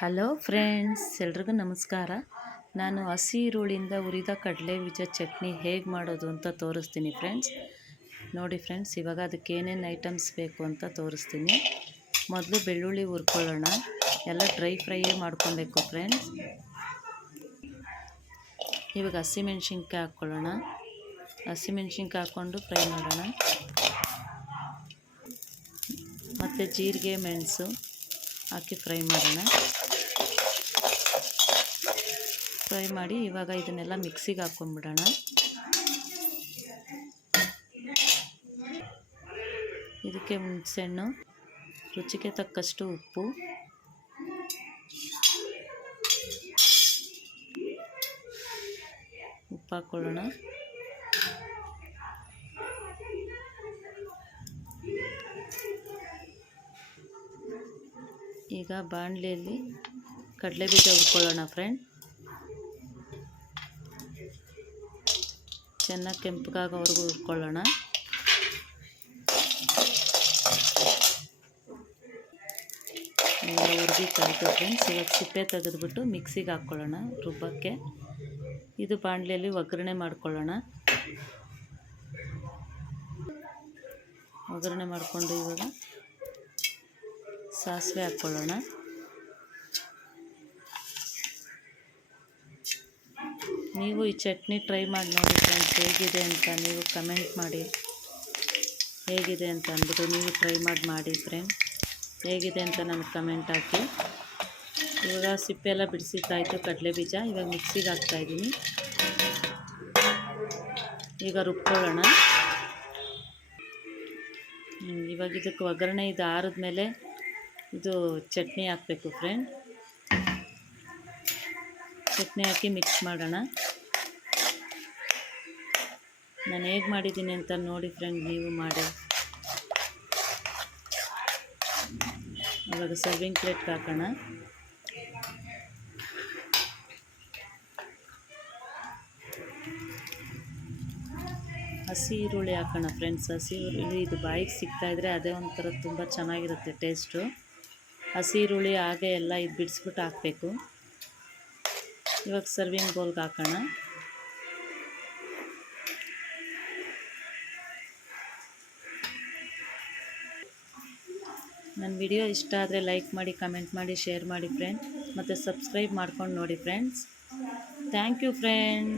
Hello friends, ಎಲ್ರಿಗೂ ನಮಸ್ಕಾರ. ನಾನು ಹಸಿ ಈರುಳ್ಳಿಯಿಂದ ಹುರಿದ ಕಡಲೆ ಬೀಜ ಚಟ್ನಿ ಹೇಗೆ ಮಾಡೋದು ಅಂತ ತೋರಿಸ್ತೀನಿ ಫ್ರೆಂಡ್ಸ್. ನೋಡಿ ಫ್ರೆಂಡ್ಸ್, ಇವಾಗ ಅದಕ್ಕೆ ಏನೇನು ಐಟಮ್ಸ್ ಬೇಕು ಅಂತ ತೋರಿಸ್ತೀನಿ. ಮೊದಲು ಬೆಳ್ಳುಳ್ಳಿ ಹುರ್ಕೊಳ್ಳೋಣ. ಎಲ್ಲ ಡ್ರೈ ಫ್ರೈಯೇ ಮಾಡ್ಕೊಬೇಕು ಫ್ರೆಂಡ್ಸ್. ಇವಾಗ ಹಸಿಮೆಣ್ಸಿನ್ಕಾಯಿ ಹಾಕ್ಕೊಳ್ಳೋಣ. ಹಸಿಮೆಣ್ಸಿನ್ಕಾಯಿ ಹಾಕ್ಕೊಂಡು ಫ್ರೈ ಮಾಡೋಣ. ಮತ್ತು ಜೀರಿಗೆ, ಮೆಣಸು ಹಾಕಿ ಫ್ರೈ ಮಾಡೋಣ. ಫ್ರೈ ಮಾಡಿ ಇವಾಗ ಇದನ್ನೆಲ್ಲ ಮಿಕ್ಸಿಗೆ ಹಾಕ್ಕೊಂಡ್ಬಿಡೋಣ. ಇದಕ್ಕೆ ಹುಣಸೆಹಣ್ಣು, ರುಚಿಗೆ ತಕ್ಕಷ್ಟು ಉಪ್ಪು, ಹಾಕ್ಕೊಳ್ಳೋಣ. ಈಗ ಬಾಣಲೆಯಲ್ಲಿ ಕಡಲೆ ಬೀಜ ಹುರ್ಕೊಳ್ಳೋಣ ಫ್ರೆಂಡ್. ಚೆನ್ನಾಗಿ ಕೆಂಪಗಾಗೋವರೆಗೂ ಹುರ್ಕೊಳ್ಳೋಣ. ಎಲ್ಲ ಹುರಿದಿಟ್ಟಾಯಿತು ಫ್ರೆಂಡ್ಸ್. ಇವಾಗ ಸಿಪ್ಪೆ ತೆಗೆದುಬಿಟ್ಟು ಮಿಕ್ಸಿಗೆ ಹಾಕ್ಕೊಳ್ಳೋಣ ರುಬ್ಬಕ್ಕೆ. ಇದು ಬಾಣಲೆಯಲ್ಲಿ ಒಗ್ಗರಣೆ ಮಾಡ್ಕೊಳ್ಳೋಣ. ಒಗ್ಗರಣೆ ಮಾಡಿಕೊಂಡು ಇವಾಗ ಸಾಸಿವೆ ಹಾಕ್ಕೊಳ್ಳೋಣ. ನೀವು ಈ ಚಟ್ನಿ ಟ್ರೈ ಮಾಡಿ ನೋಡಿ ಫ್ರೆಂಡ್ಸ್, ಹೇಗಿದೆ ಅಂತ ನೀವು ಕಮೆಂಟ್ ಮಾಡಿ. ಹೇಗಿದೆ ಅಂತ ಅಂದ್ಬಿಟ್ಟು ನೀವು ಟ್ರೈ ಮಾಡಿ ಫ್ರೆಂಡ್. ಹೇಗಿದೆ ಅಂತ ನನಗೆ ಕಮೆಂಟ್ ಹಾಕಿ. ಇವಾಗ ಸಿಪ್ಪೆ ಎಲ್ಲ ಬಿಡಿಸಿದ್ದಾಯಿತು ಕಡಲೆ ಬೀಜ. ಇವಾಗ ಮಿಕ್ಸಿಗೆ ಹಾಕ್ತಾಯಿದ್ದೀನಿ. ಈಗ ರುಬ್ಕೊಳ್ಳೋಣ. ಇವಾಗ ಇದಕ್ಕೆ ಒಗ್ಗರಣೆ ಇದು ಆರಿದ್ಮೇಲೆ ಇದು ಚಟ್ನಿ ಹಾಕಬೇಕು ಫ್ರೆಂಡ್. ಚಟ್ನಿ ಹಾಕಿ ಮಿಕ್ಸ್ ಮಾಡೋಣ. ನಾನು ಹೇಗೆ ಮಾಡಿದ್ದೀನಿ ಅಂತ ನೋಡಿ ಫ್ರೆಂಡ್, ನೀವು ಮಾಡಿ. ಇವಾಗ ಸರ್ವಿಂಗ್ ಪ್ಲೇಟ್ಗೆ ಹಾಕೋಣ. ಹಸಿ ಈರುಳ್ಳಿ ಹಾಕೋಣ ಫ್ರೆಂಡ್ಸ್. ಹಸಿ ಈರುಳ್ಳಿ ಇದು ಬಾಯಿಗೆ ಸಿಗ್ತಾಯಿದ್ರೆ ಅದೇ ಒಂಥರ ತುಂಬ ಚೆನ್ನಾಗಿರುತ್ತೆ ಟೇಸ್ಟು. ಹಸಿ ಈರುಳ್ಳಿ ಹಾಗೆ ಎಲ್ಲ ಇದು ಬಿಡಿಸ್ಬಿಟ್ಟು ಹಾಕಬೇಕು. ಇವಾಗ ಸರ್ವಿಂಗ್ ಬೌಲ್ಗೆ ಹಾಕೋಣ. ನನ್ನ ವಿಡಿಯೋ ಇಷ್ಟ ಆದರೆ ಲೈಕ್ ಮಾಡಿ, ಕಮೆಂಟ್ ಮಾಡಿ, ಶೇರ್ ಮಾಡಿ ಫ್ರೆಂಡ್. ಮತ್ತು ಸಬ್ಸ್ಕ್ರೈಬ್ ಮಾಡ್ಕೊಂಡು ನೋಡಿ ಫ್ರೆಂಡ್ಸ್. Thank you friend.